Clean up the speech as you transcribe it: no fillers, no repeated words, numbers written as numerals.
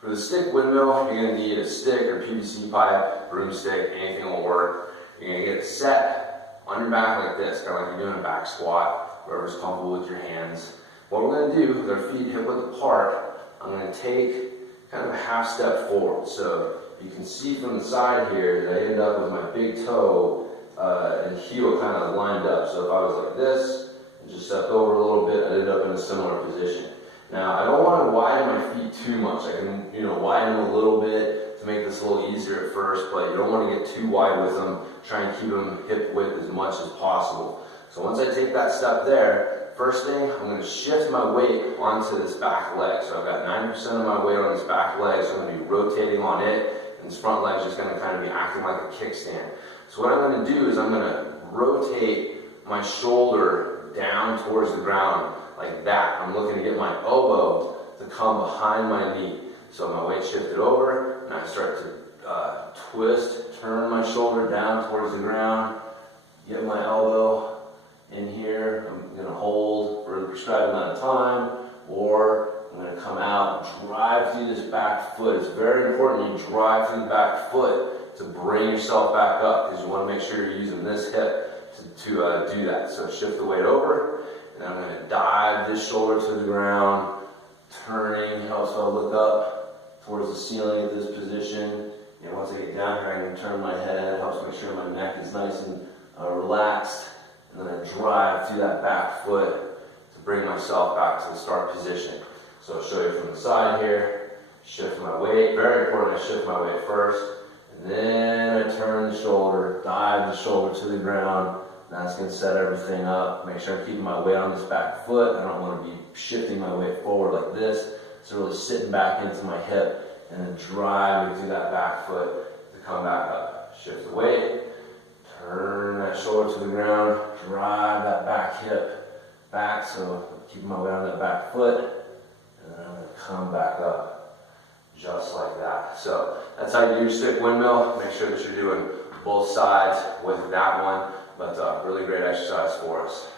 For the stick windmill, you're going to need a stick or PVC pipe, broomstick, anything will work. You're going to get it set on your back like this, kind of like you're doing a back squat, wherever's comfortable with your hands. What we're going to do with our feet hip width apart, I'm going to take kind of a half step forward. So you can see from the side here that I end up with my big toe and heel kind of lined up. So if I was like this and just stepped over a little bit, I'd end up in a similar position. Now, I don't want to widen my feet too much. I can, widen them a little bit to make this a little easier at first, but you don't want to get too wide with them. Try and keep them hip width as much as possible. So once I take that step there, first thing, I'm going to shift my weight onto this back leg. So I've got 90% of my weight on this back leg, so I'm going to be rotating on it, and this front leg is just going to kind of be acting like a kickstand. So what I'm going to do is I'm going to rotate my shoulder down towards the ground like that. I'm looking to get my elbow to come behind my knee. So my weight shifted over, and I start to twist, turn my shoulder down towards the ground, get my elbow in here. I'm going to hold for a prescribed amount of time, or I'm going to come out, drive through this back foot. It's very important you drive through the back foot to bring yourself back up, because you want to make sure you're using this hip to do that. So shift the weight over, and I'm going to dive this shoulder to the ground, turning, helps me look up towards the ceiling of this position. And once I get down here, I can turn my head, helps make sure my neck is nice and relaxed. And then I drive through that back foot to bring myself back to the start position. So I'll show you from the side here. Shift my weight. Very important I shift my weight first. And then I turn the shoulder, dive the shoulder to the ground. That's going to set everything up. Make sure I'm keeping my weight on this back foot. I don't want to be shifting my weight forward like this. So really sitting back into my hip and then driving through that back foot to come back up. Shift the weight, turn that shoulder to the ground, drive that back hip back. So keeping my weight on that back foot, and then I'm going to come back up just like that. So that's how you do your stick windmill. Make sure that you're doing both sides with that one. But really great exercise for us.